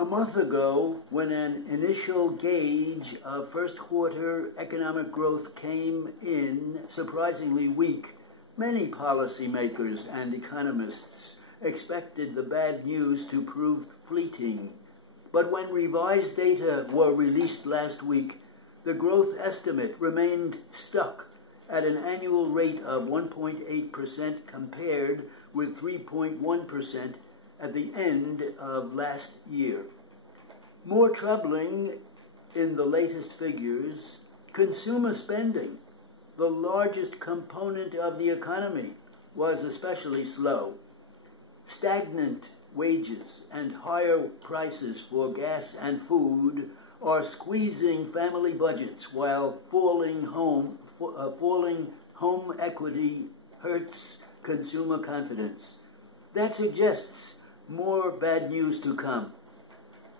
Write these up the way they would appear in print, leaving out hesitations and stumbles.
A month ago, when an initial gauge of first quarter economic growth came in surprisingly weak, many policymakers and economists expected the bad news to prove fleeting. But when revised data were released last week, the growth estimate remained stuck at an annual rate of 1.8% compared with 3.1% at the end of last year. More troubling in the latest figures, consumer spending, the largest component of the economy, was especially slow. Stagnant wages and higher prices for gas and food are squeezing family budgets, while falling home equity hurts consumer confidence. That suggests more bad news to come.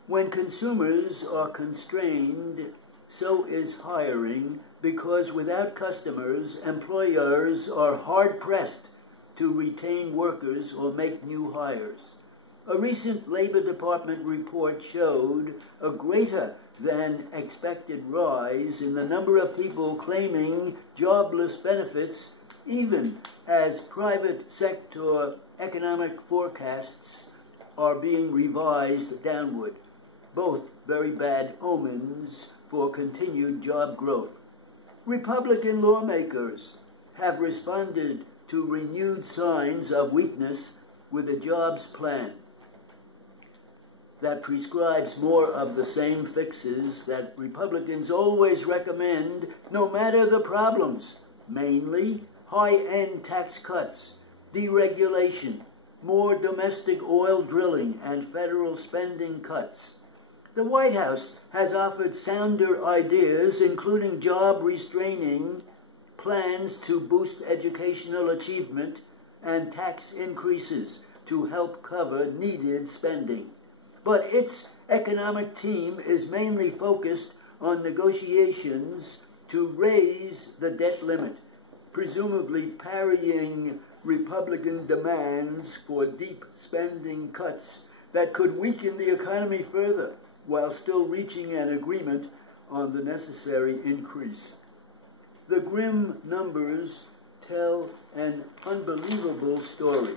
When consumers are constrained, so is hiring, because without customers, employers are hard-pressed to retain workers or make new hires. A recent Labor Department report showed a greater than expected rise in the number of people claiming jobless benefits, even as private sector economic forecasts are being revised downward, both very bad omens for continued job growth. Republican lawmakers have responded to renewed signs of weakness with a jobs plan that prescribes more of the same fixes that Republicans always recommend, no matter the problems, mainly high-end tax cuts, deregulation, more domestic oil drilling, and federal spending cuts. The White House has offered sounder ideas, including job-restraining plans to boost educational achievement and tax increases to help cover needed spending. But its economic team is mainly focused on negotiations to raise the debt limit, presumably parrying Republican demands for deep spending cuts that could weaken the economy further, while still reaching an agreement on the necessary increase. The grim numbers tell an unbelievable story.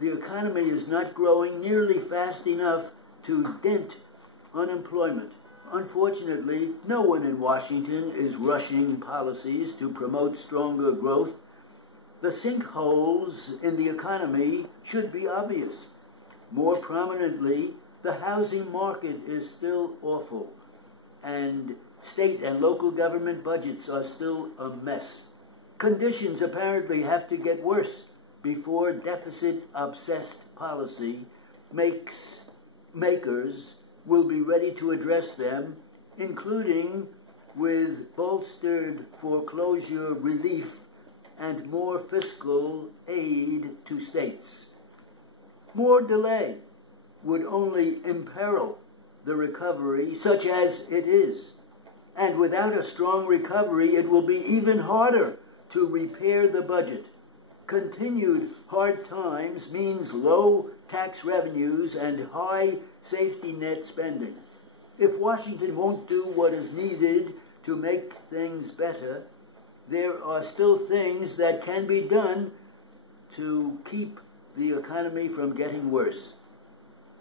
The economy is not growing nearly fast enough to dent unemployment. Unfortunately, no one in Washington is rushing policies to promote stronger growth. The sinkholes in the economy should be obvious. More prominently, the housing market is still awful, and state and local government budgets are still a mess. Conditions apparently have to get worse before deficit-obsessed policy makers will be ready to address them, including with bolstered foreclosure relief and more fiscal aid to states. More delay would only imperil the recovery, such as it is. And without a strong recovery, it will be even harder to repair the budget. Continued hard times means low tax revenues and high safety net spending. If Washington won't do what is needed to make things better, there are still things that can be done to keep the economy from getting worse.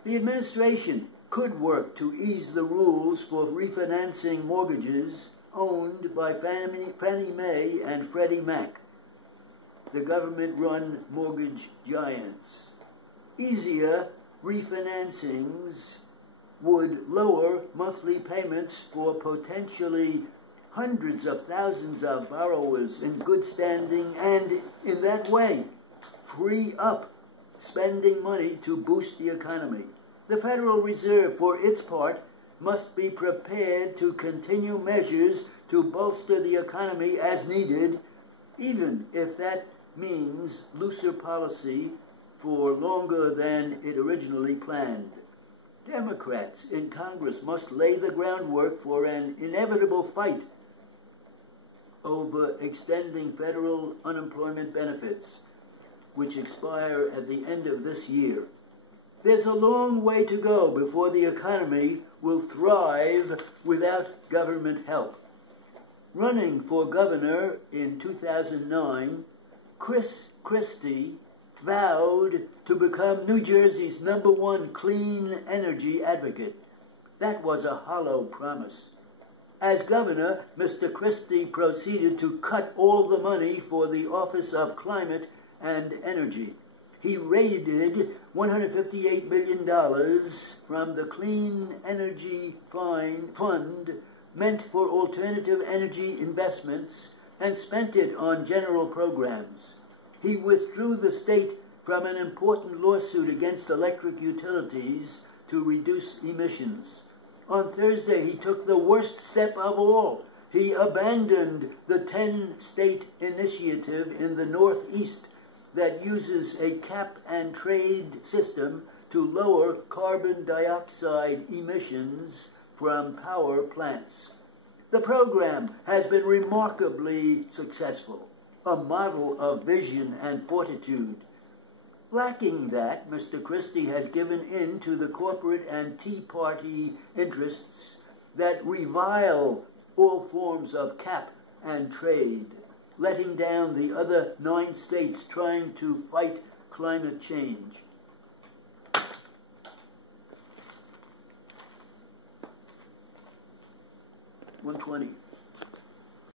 The administration could work to ease the rules for refinancing mortgages owned by Fannie Mae and Freddie Mac, the government-run mortgage giants. Easier refinancings would lower monthly payments for potentially hundreds of thousands of borrowers in good standing, and in that way free up spending money to boost the economy. The Federal Reserve, for its part, must be prepared to continue measures to bolster the economy as needed, even if that means looser policy for longer than it originally planned. Democrats in Congress must lay the groundwork for an inevitable fight over extending federal unemployment benefits, which expire at the end of this year. There's a long way to go before the economy will thrive without government help. Running for governor in 2009, Chris Christie vowed to become New Jersey's #1 clean energy advocate. That was a hollow promise. As governor, Mr. Christie proceeded to cut all the money for the Office of Climate and Energy. He raided $158 million from the Clean Energy Fund meant for alternative energy investments and spent it on general programs. He withdrew the state from an important lawsuit against electric utilities to reduce emissions. On Thursday, he took the worst step of all. He abandoned the 10-state initiative in the Northeast that uses a cap-and-trade system to lower carbon dioxide emissions from power plants. The program has been remarkably successful, a model of vision and fortitude. Lacking that, Mr. Christie has given in to the corporate and Tea Party interests that revile all forms of cap and trade, letting down the other 9 states trying to fight climate change. $120.